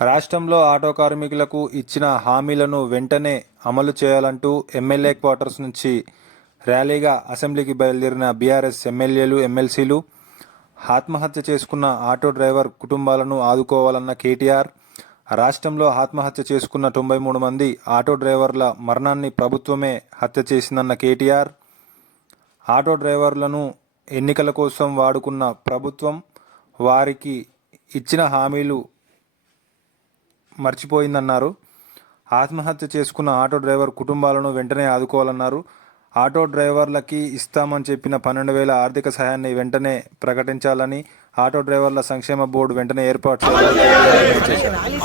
రాష్ట్రంలో ఆటో కార్మికులకు ఇచ్చిన హామీలను వెంటనే అమలు చేయాలంటూ ఎమ్మెల్యే క్వార్టర్స్ నుంచి ర్యాలీగా అసెంబ్లీకి బయలుదేరిన బీఆర్ఎస్ ఎమ్మెల్యేలు, ఎమ్మెల్సీలు ఆత్మహత్య చేసుకున్న ఆటో డ్రైవర్ కుటుంబాలను ఆదుకోవాలన్న కేటీఆర్, రాష్ట్రంలో ఆత్మహత్య చేసుకున్న 93 మంది ఆటో డ్రైవర్ల మరణాన్ని ప్రభుత్వమే హత్య చేసిందన్న కేటీఆర్, ఆటో డ్రైవర్లను ఎన్నికల కోసం వాడుకున్న ప్రభుత్వం వారికి ఇచ్చిన హామీలు మర్చిపోయిందన్నారు. ఆత్మహత్య చేసుకున్న ఆటో డ్రైవర్ కుటుంబాలను వెంటనే ఆదుకోవాలన్నారు. ఆటో డ్రైవర్లకి ఇస్తామని చెప్పిన 12,000 ఆర్థిక సహాయాన్ని వెంటనే ప్రకటించాలని, ఆటో డ్రైవర్ల సంక్షేమ బోర్డు వెంటనే ఏర్పాటు చేయాలని,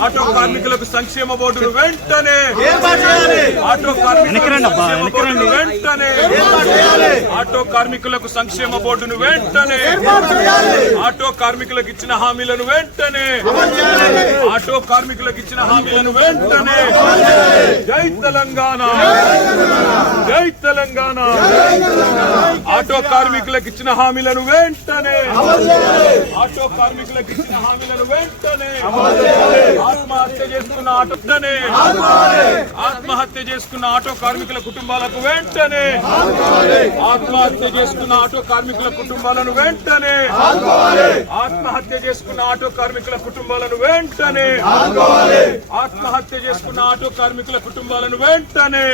ఆటో కార్మికులకు సంక్షేమ బోర్డును వెంటనే ఆటో కార్మికులకు సంక్షేమ బోర్డును వెంటనే ఆటో కార్మికులకు ఇచ్చిన హామీలను వెంటనే ఆటో కార్మికులకు ఇచ్చిన హామీలను వెంటనే జై తెలంగాణ, జై తెలంగాణ. ఆటో కార్మికులకు ఇచ్చిన హామీలను వెంటనే ఆటో కార్మికులకు ఇచ్చిన హామీలను వెంటనే ఆత్మహత్య చేసుకున్న ఆత్మహత్య చేసుకున్న ఆటో కార్మికుల కుటుంబాలకు వెంటనే ఆత్మహత్య చేసుకున్న ఆటో కార్మికుల కుటుంబాలను వెంటనే ఆత్మహత్య చేసుకున్న ఆటో కార్మికుల కుటుంబాలను వెంటనే ఆత్మహత్య చేసుకున్న ఆటో కార్మికుల కుటుంబాలను వెంటనే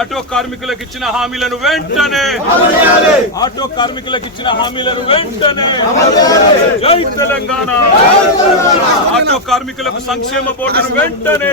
ఆటో కార్మికులకు ఇచ్చిన హామీలను వెంటనే ఆటో కార్మికులకు ఇచ్చిన హామీలను వెంటనే జై తెలంగాణ. ఆటో కార్మికులకు సంక్షేమ బోర్డును వెంటనే